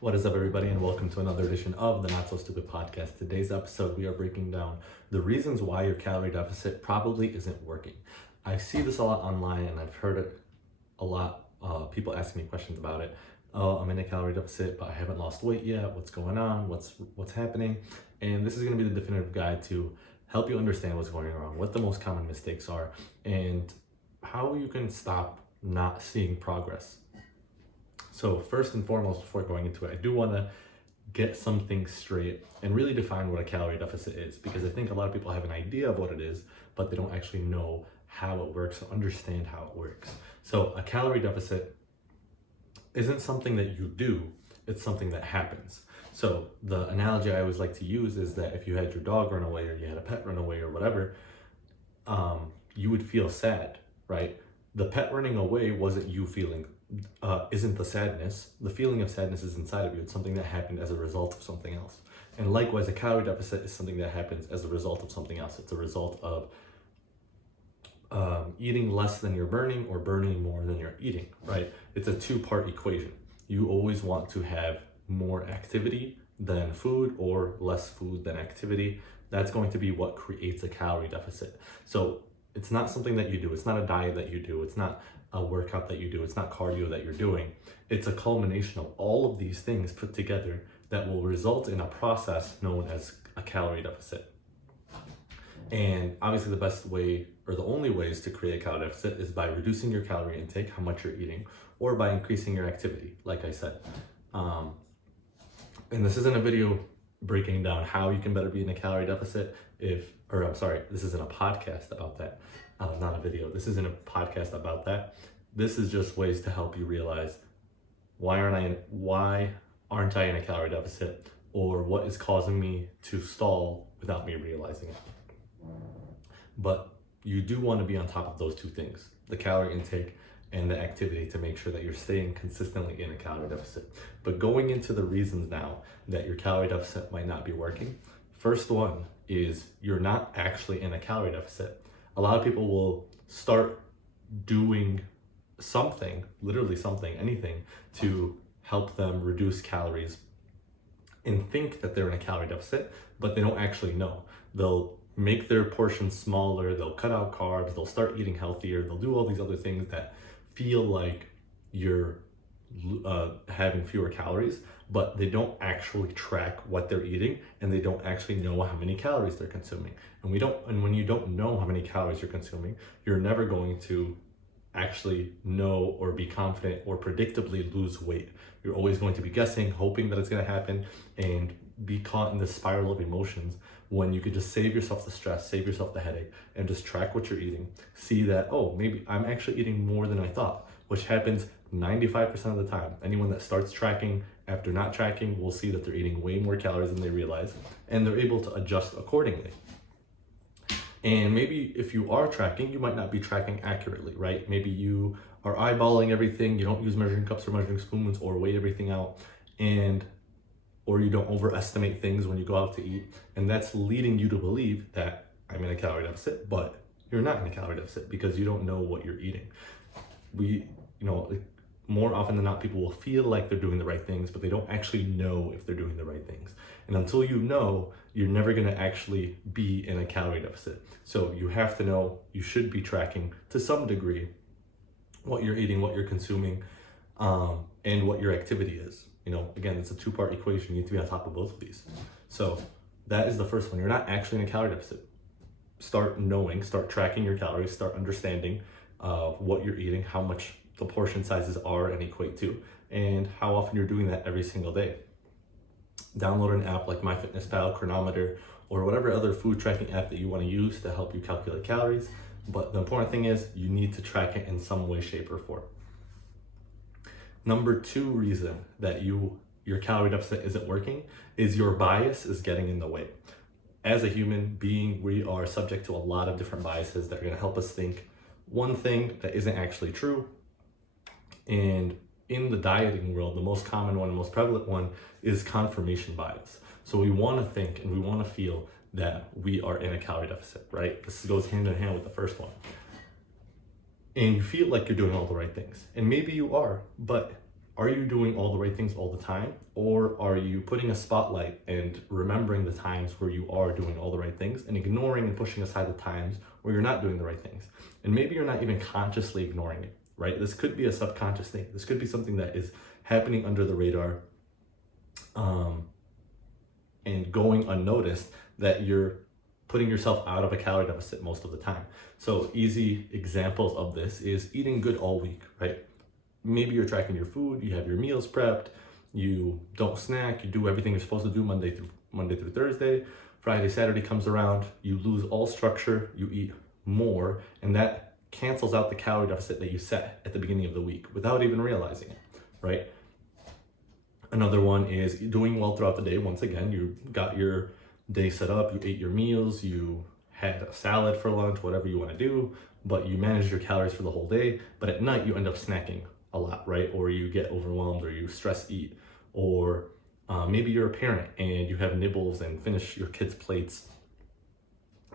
What is up, everybody, and welcome to another edition of the Not So Stupid podcast. Today's episode, we are breaking down the reasons why your calorie deficit probably isn't working. I see this a lot online, and I've heard it a lot. People asking me questions about it. Oh, I'm in a calorie deficit, but I haven't lost weight yet. What's going on? What's happening? And this is going to be the definitive guide to help you understand what's going wrong, what the most common mistakes are, and how you can stop not seeing progress. So first and foremost, before going into it, I do want to get something straight and really define what a calorie deficit is, because I think a lot of people have an idea of what it is, but they don't actually know how it works, or understand how it works. So a calorie deficit isn't something that you do, it's something that happens. So the analogy I always like to use is that if you had your dog run away, or you had a pet run away, or whatever, you would feel sad, right? The pet running away wasn't you feeling, isn't the sadness. The feeling of sadness is inside of you. It's something that happened as a result of something else. And likewise, a calorie deficit is something that happens as a result of something else. It's a result of eating less than you're burning, or burning more than you're eating, right? It's a two-part equation. You always want to have more activity than food, or less food than activity. That's going to be what creates a calorie deficit. So it's not something that you do. It's not a diet that you do. It's not a workout that you do. It's not cardio that you're doing. It's a culmination of all of these things put together that will result in a process known as a calorie deficit. And obviously the best way, or the only ways to create a calorie deficit, is by reducing your calorie intake, how much you're eating, or by increasing your activity, like I said. And this isn't a video breaking down how you can better be in a calorie deficit this isn't a podcast about that, not a video. This isn't a podcast about that. This is just ways to help you realize why aren't I in a calorie deficit, or what is causing me to stall without me realizing it. But you do want to be on top of those two things, the calorie intake and the activity, to make sure that you're staying consistently in a calorie deficit. But going into the reasons now that your calorie deficit might not be working, first one is you're not actually in a calorie deficit. A lot of people will start doing something, literally something, anything, to help them reduce calories and think that they're in a calorie deficit, but they don't actually know. They'll make their portions smaller, they'll cut out carbs, they'll start eating healthier, they'll do all these other things that feel like you're having fewer calories, but they don't actually track what they're eating, and they don't actually know how many calories they're consuming. And when you don't know how many calories you're consuming, you're never going to actually know or be confident or predictably lose weight. You're always going to be guessing, hoping that it's going to happen, and be caught in this spiral of emotions, when you could just save yourself the stress, save yourself the headache, and just track what you're eating. See that, oh, maybe I'm actually eating more than I thought, which happens 95% of the time. Anyone that starts tracking after not tracking will see that they're eating way more calories than they realize, and they're able to adjust accordingly. And maybe if you are tracking, you might not be tracking accurately, right? Maybe you are eyeballing everything, you don't use measuring cups or measuring spoons, or weigh everything out, or you don't overestimate things when you go out to eat. And that's leading you to believe that I'm in a calorie deficit, but you're not in a calorie deficit because you don't know what you're eating. More often than not, people will feel like they're doing the right things, but they don't actually know if they're doing the right things. And until you know, you're never going to actually be in a calorie deficit. So you have to know, you should be tracking to some degree what you're eating, what you're consuming, and what your activity is. Again, it's a two-part equation. You need to be on top of both of these. So that is the first one. You're not actually in a calorie deficit. Start tracking your calories, start understanding what you're eating, how much the portion sizes are and equate to, and how often you're doing that every single day. Download an app like MyFitnessPal, Chronometer, or whatever other food tracking app that you want to use to help you calculate calories. But the important thing is you need to track it in some way, shape, or form. Number two reason that your calorie deficit isn't working is your bias is getting in the way. As a human being, we are subject to a lot of different biases that are going to help us think one thing that isn't actually true. And in the dieting world, the most common one, the most prevalent one, is confirmation bias. So we want to think and we want to feel that we are in a calorie deficit, right? This goes hand in hand with the first one. And you feel like you're doing all the right things. And maybe you are, but Are you doing all the right things all the time? Or are you putting a spotlight and remembering the times where you are doing all the right things and ignoring and pushing aside the times where you're not doing the right things? And maybe you're not even consciously ignoring it, right? This could be a subconscious thing. This could be something that is happening under the radar and going unnoticed, that you're putting yourself out of a calorie deficit most of the time. So easy examples of this is eating good all week, right? Maybe you're tracking your food, you have your meals prepped, you don't snack, you do everything you're supposed to do Monday through Thursday. Friday, Saturday comes around, you lose all structure, you eat more, and that cancels out the calorie deficit that you set at the beginning of the week without even realizing it, right? Another one is doing well throughout the day. Once again, you got your day set up, you ate your meals, you had a salad for lunch, whatever you want to do, but you manage your calories for the whole day. But at night, you end up snacking a lot, right? Or you get overwhelmed, or you stress eat, or maybe you're a parent and you have nibbles and finish your kids' plates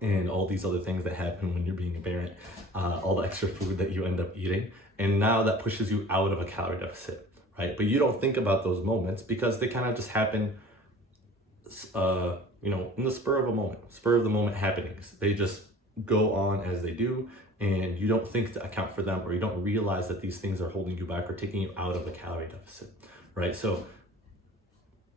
and all these other things that happen when you're being a parent, all the extra food that you end up eating. And now that pushes you out of a calorie deficit, right? But you don't think about those moments because they kind of just happen, in the spur of the moment happenings. They just go on as they do, and you don't think to account for them, or you don't realize that these things are holding you back or taking you out of a calorie deficit, right? So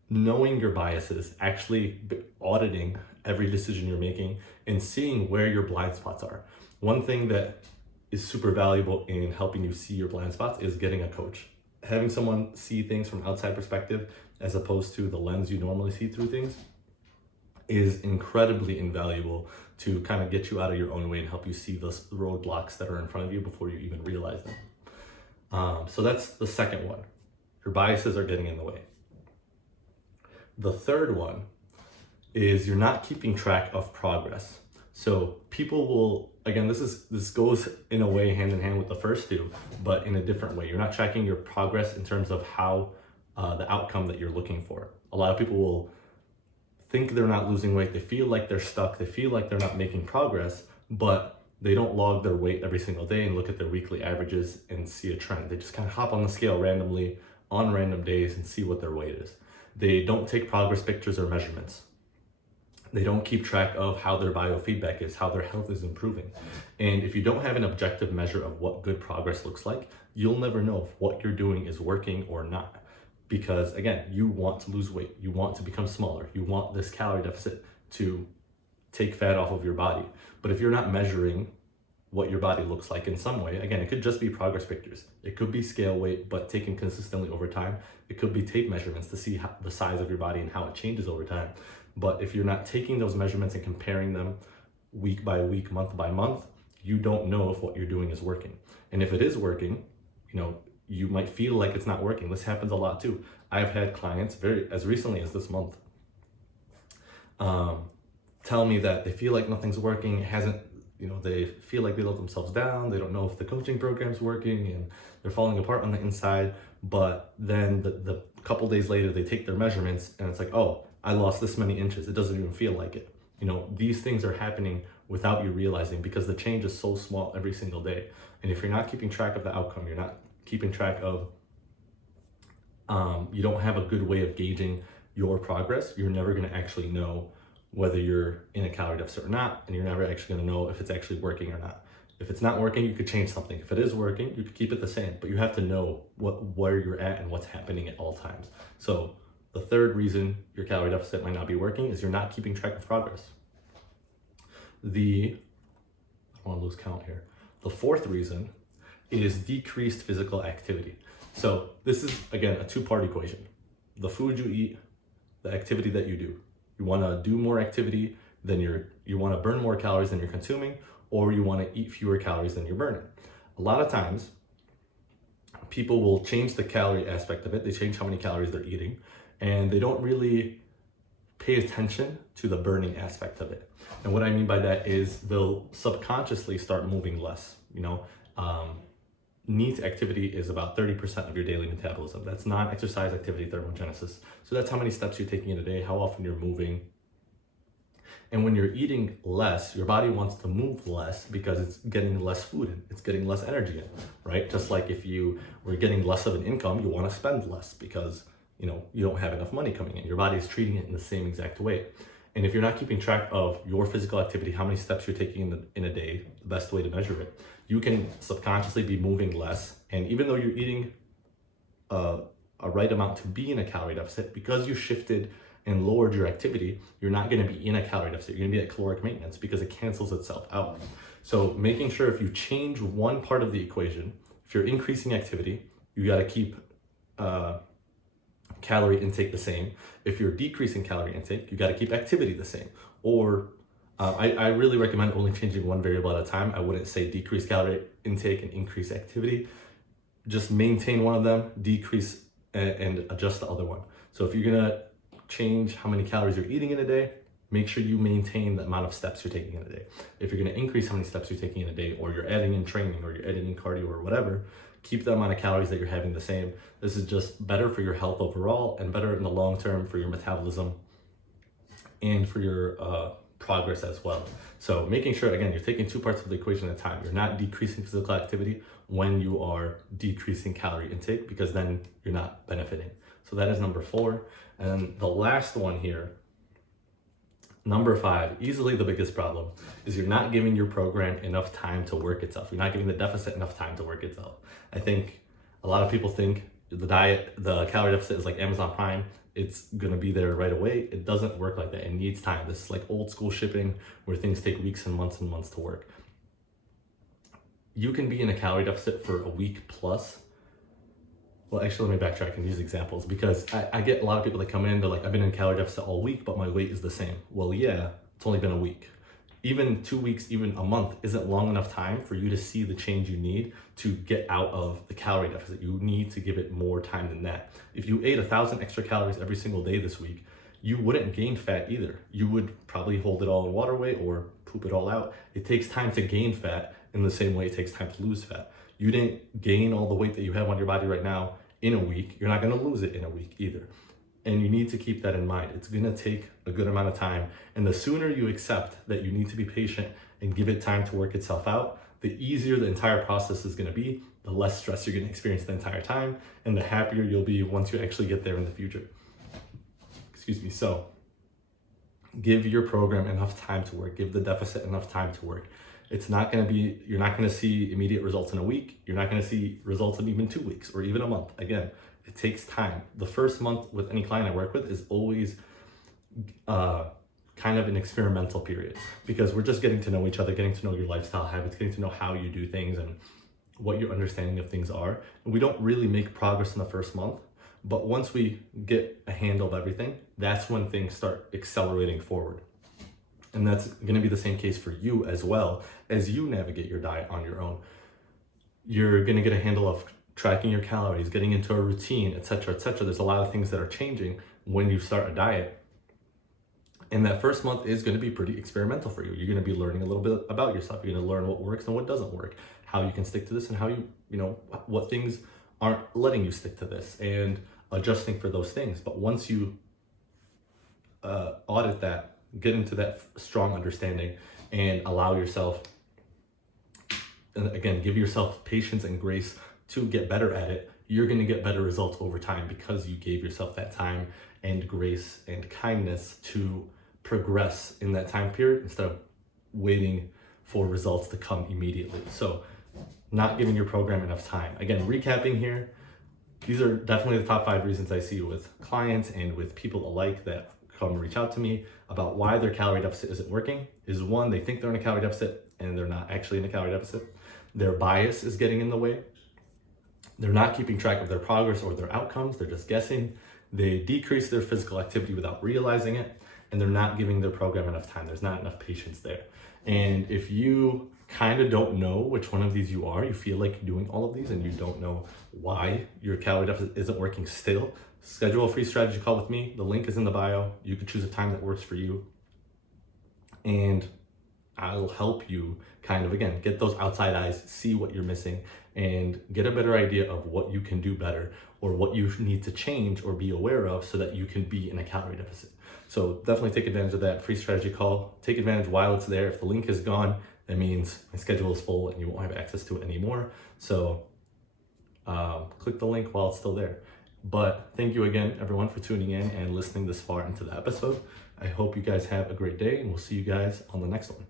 knowing your biases, actually auditing every decision you're making and seeing where your blind spots are. One thing that is super valuable in helping you see your blind spots is getting a coach. Having someone see things from outside perspective as opposed to the lens you normally see through things is incredibly invaluable to kind of get you out of your own way and help you see those roadblocks that are in front of you before you even realize them. So that's the second one. Your biases are getting in the way. The third one is you're not keeping track of progress. So people will, again, this goes in a way hand in hand with the first two, but in a different way. You're not tracking your progress in terms of how the outcome that you're looking for. A lot of people will think they're not losing weight. They feel like they're stuck. They feel like they're not making progress, but they don't log their weight every single day and look at their weekly averages and see a trend. They just kind of hop on the scale randomly on random days and see what their weight is. They don't take progress pictures or measurements. They don't keep track of how their biofeedback is, how their health is improving. And if you don't have an objective measure of what good progress looks like, you'll never know if what you're doing is working or not. Because again, you want to lose weight, you want to become smaller, you want this calorie deficit to take fat off of your body. But if you're not measuring what your body looks like in some way, again, it could just be progress pictures. It could be scale weight, but taken consistently over time. It could be tape measurements to see the size of your body and how it changes over time. But if you're not taking those measurements and comparing them week by week, month by month, you don't know if what you're doing is working. And if it is working, you might feel like it's not working. This happens a lot too. I've had clients as recently as this month tell me that they feel like nothing's working. It hasn't, they feel like they let themselves down. They don't know if the coaching program's working and they're falling apart on the inside. But then the couple days later, they take their measurements and it's like, oh, I lost this many inches. It doesn't even feel like it. These things are happening without you realizing because the change is so small every single day. And if you're not keeping track of the outcome, you're not keeping track of, you don't have a good way of gauging your progress, you're never going to actually know whether you're in a calorie deficit or not, and you're never actually going to know if it's actually working or not. If it's not working, you could change something. If it is working, you could keep it the same, but you have to know where you're at and what's happening at all times. So the third reason your calorie deficit might not be working is you're not keeping track of progress. I want to lose count here. The fourth reason is decreased physical activity. So this is, again, a two-part equation. The food you eat, the activity that you do. You want to do more activity than you want to burn more calories than you're consuming, or you want to eat fewer calories than you're burning. A lot of times, people will change the calorie aspect of it. They change how many calories they're eating, and they don't really pay attention to the burning aspect of it. And what I mean by that is they'll subconsciously start moving less. NEAT activity is about 30% of your daily metabolism. That's non-exercise activity thermogenesis. So that's how many steps you're taking in a day, how often you're moving. And when you're eating less, your body wants to move less because it's getting less food in, it's getting less energy in, right? Just like if you were getting less of an income, you want to spend less because you don't have enough money coming in. Your body is treating it in the same exact way. And if you're not keeping track of your physical activity, how many steps you're taking in a day, the best way to measure it, you can subconsciously be moving less. And even though you're eating a right amount to be in a calorie deficit, because you shifted and lowered your activity, you're not going to be in a calorie deficit. You're going to be at caloric maintenance because it cancels itself out. So making sure if you change one part of the equation, if you're increasing activity, you got to keep calorie intake the same. If you're decreasing calorie intake, you got to keep activity the same. Or I really recommend only changing one variable at a time. I wouldn't say decrease calorie intake and increase activity. Just maintain one of them, decrease and adjust the other one. So if you're gonna change how many calories you're eating in a day, make sure you maintain the amount of steps you're taking in a day. If you're gonna increase how many steps you're taking in a day, or you're adding in training, or you're adding in cardio or whatever, keep the amount of calories that you're having the same. This is just better for your health overall and better in the long term for your metabolism and for your progress as well. So making sure, again, you're taking two parts of the equation at a time. You're not decreasing physical activity when you are decreasing calorie intake, because then you're not benefiting. So that is number 4. And the last one here, number 5, easily the biggest problem, is you're not giving your program enough time to work itself. You're not giving the deficit enough time to work itself. I think a lot of people think the calorie deficit is like Amazon Prime. It's gonna be there right away. It doesn't work like that. It needs time. This is like old school shipping where things take weeks and months to work. You can be in a calorie deficit for a week plus. Well, actually, let me backtrack and use examples, because I get a lot of people that come in, they're like, I've been in calorie deficit all week, but my weight is the same. Well, yeah, it's only been a week. Even 2 weeks, even a month isn't long enough time for you to see the change you need to get out of the calorie deficit. You need to give it more time than that. If you ate 1,000 extra calories every single day this week, you wouldn't gain fat either. You would probably hold it all in water weight or poop it all out. It takes time to gain fat in the same way it takes time to lose fat. You didn't gain all the weight that you have on your body right now in a week. You're not gonna lose it in a week either. And you need to keep that in mind. It's gonna take a good amount of time. And the sooner you accept that you need to be patient and give it time to work itself out, the easier the entire process is gonna be, the less stress you're gonna experience the entire time, and the happier you'll be once you actually get there in the future. Excuse me. So give your program enough time to work. Give the deficit enough time to work. It's not gonna be, you're not gonna see immediate results in a week. You're not gonna see results in even 2 weeks or even a month. Again, it takes time. The first month with any client I work with is always kind of an experimental period, because we're just getting to know each other, getting to know your lifestyle habits, getting to know how you do things and what your understanding of things are. And we don't really make progress in the first month, but once we get a handle of everything, that's when things start accelerating forward. And that's gonna be the same case for you as well. As you navigate your diet on your own, you're gonna get a handle of tracking your calories, getting into a routine, etc., etc. There's a lot of things that are changing when you start a diet. And that first month is going to be pretty experimental for you. You're going to be learning a little bit about yourself. You're going to learn what works and what doesn't work, how you can stick to this, and how what things aren't letting you stick to this, and adjusting for those things. But once you audit that, get into that strong understanding, and allow yourself, and again, give yourself patience and grace to get better at it, you're going to get better results over time, because you gave yourself that time and grace and kindness to progress in that time period instead of waiting for results to come immediately. So not giving your program enough time. Again, recapping here, these are definitely the top 5 reasons I see with clients and with people alike that come reach out to me about why their calorie deficit isn't working. Is 1, they think they're in a calorie deficit and they're not actually in a calorie deficit. Their bias is getting in the way. They're not keeping track of their progress or their outcomes. They're just guessing. They decrease their physical activity without realizing it, and they're not giving their program enough time. There's not enough patience there. And if you kind of don't know which one of these you are, you feel like you're doing all of these and you don't know why your calorie deficit isn't working still, schedule a free strategy call with me. The link is in the bio. You can choose a time that works for you. And I'll help you kind of, again, get those outside eyes, see what you're missing, and get a better idea of what you can do better or what you need to change or be aware of so that you can be in a calorie deficit. So definitely take advantage of that free strategy call. Take advantage while it's there. If the link is gone, that means my schedule is full and you won't have access to it anymore. So click the link while it's still there. But thank you again, everyone, for tuning in and listening this far into the episode. I hope you guys have a great day, and we'll see you guys on the next one.